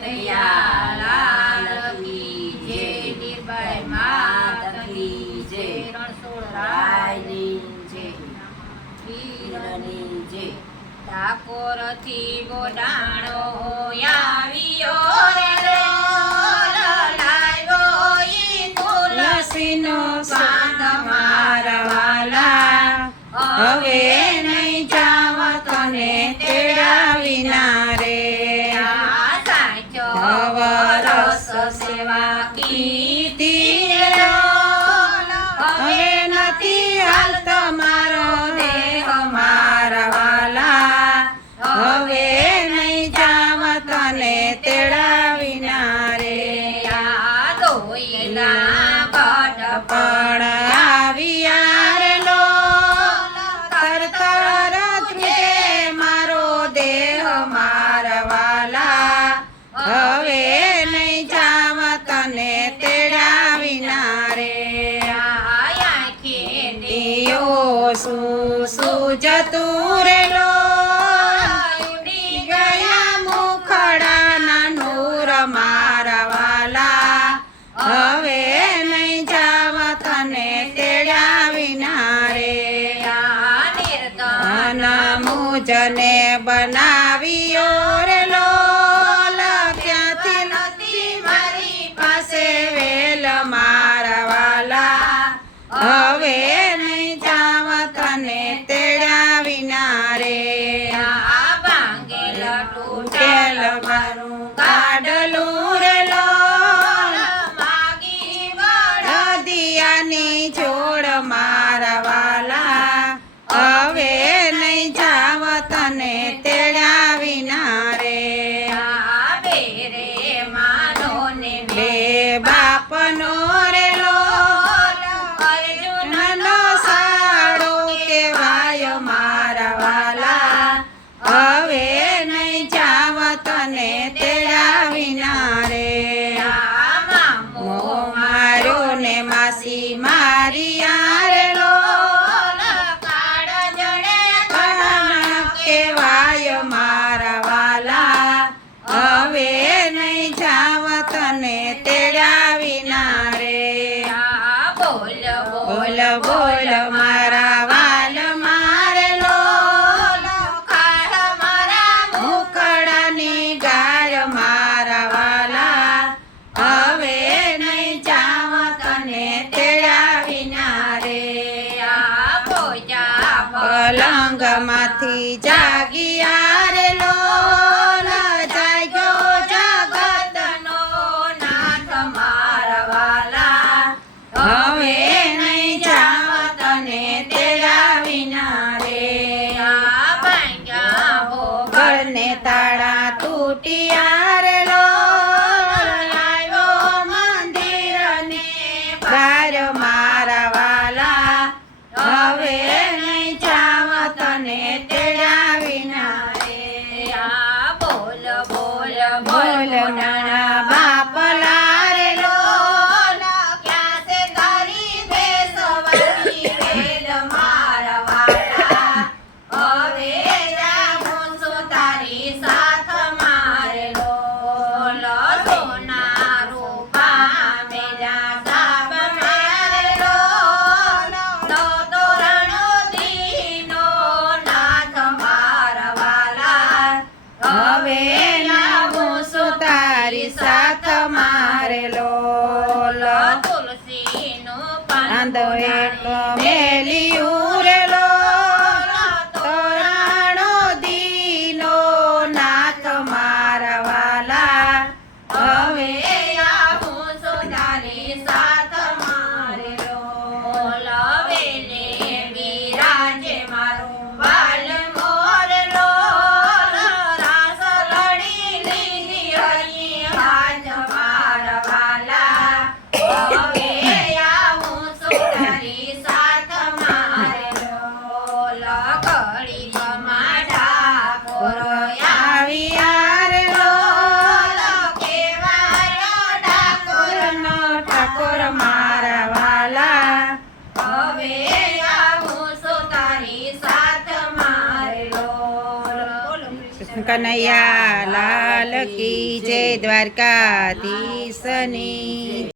કનૈયા લાલ કી જય, નિર્ભય માત કી જય, રણછોડરાયની જય, વીરની જય. ઠાકોર થી ગોડાણો આવ્યો રે લોલ, લાવ્યો ઈ તુલસીનો પાંદ મારા વાલા. હવે નહીં જાવ તને તેડા વિના રે, સાચો વરસ સેવા કીધી લોલ. હવે નથી હાલતો મારો દેહ મારા વાલા. હવે નહીં જાવ તને તેડા વિના રે, દોઈલા ગઢપણ આવ્યા રે લોલ. તરતર ત્રુટે મારો દેહ મારા વાલા. હવે નહીં જાવ તને તેડા વિના રે, દિયો સુજતું રે લોલ. ઉડી ગયા મુખડાના નૂર મારા વાલા. હવે નહીં જાવ તને તેડા વિના રે, નિર્ધન મુજને બનાવ્યો રે લોલ. ક્યાંથી નથી મારી પાસે વેલ મારા વાલા. હવે નહીં જાવ તને તેડા વિના રે, ભાંગેલ તૂટેલ મારું ગાડલું રે લોલ. માગી વળદિયાની જોડ મારા વાલા. હવે નહીં જાવ તને તેડા વિના રે, બેરે માનો ને બે બાપનો રે લોલ. અર્જુનનો સાડો કહેવાય મારા વાલા. હવે નહીં જાવ તને તેડા વિના રે, મામો મારો ને માસી મારિયા રે લોલ. કાળ જડે કાળ કહેવાય મારા વાલા. હવે નહીં જાવ તને તેડા વિના રે, બોલ બોલ બોલ મારા વાલ મારે લોલ. કાળ મારા મુખડાની ગાય મારા વાલા. હવે નહીં જાવ તને તેડા વિના રે, પલંગ માંથી જાગિયા રે લોલ. જાગ્યો જગતનો નાથ મારા વાલા. હવે નહીં જાવ તને તેડા વિના રે, ભાંગ્યા ભોગળને તાળા તૂટ્યા રે લોલ. આવ્યો મંદિરને બાર મારા વાલા. હવે નહીં જાવ તને તેડા વિના રે, બોલ બોલ બોલ નાના બાપલા રે લોલ. ક્યાં સે તારી બેસવાની વેલ મારા વાલા. હવે જાઉં છું તારી સાથ મારે લોલ. સોના રૂપા મેરા સાબ મારે લોલ. તો તોરણો દીનો નાથ મારા વાલા. હવે લાવું છું તારી સાથ મારે લોલ. તુલસીનું પાંદ એક મેલ્યું રે લોલ. તોરણો દીનો નાથ મારા વાલા. હવે આવું છું તારી સાથ મારે લોલ. વેલે બિરાજે મારું બાલ મોર લોલ. રાસ લડી લીધી હરી હાથ મારા વાલા. હવે આવું છું તારી સાથ કનૈયા લાલ કી જય દ્વારકાધીશની